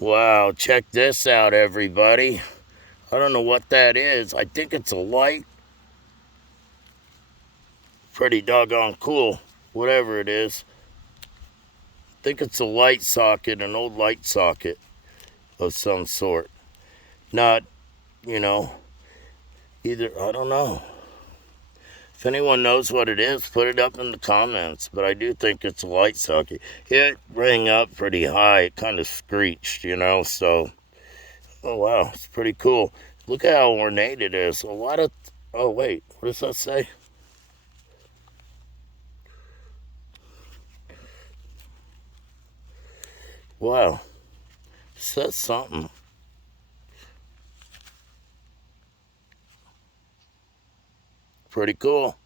Wow, check this out, everybody. I don't know what that is. I think it's a light. Pretty doggone cool. Whatever it is. I think it's a light socket, an old light socket of some sort. Not, you know, either, I don't know. If anyone knows what it is, put it up in the comments. But I do think it's a light socket. It rang up pretty high. It kind of screeched, so. Oh, wow. It's pretty cool. Look at how ornate it is. A lot of. Oh, wait. What does that say? Wow. It says something. Pretty cool.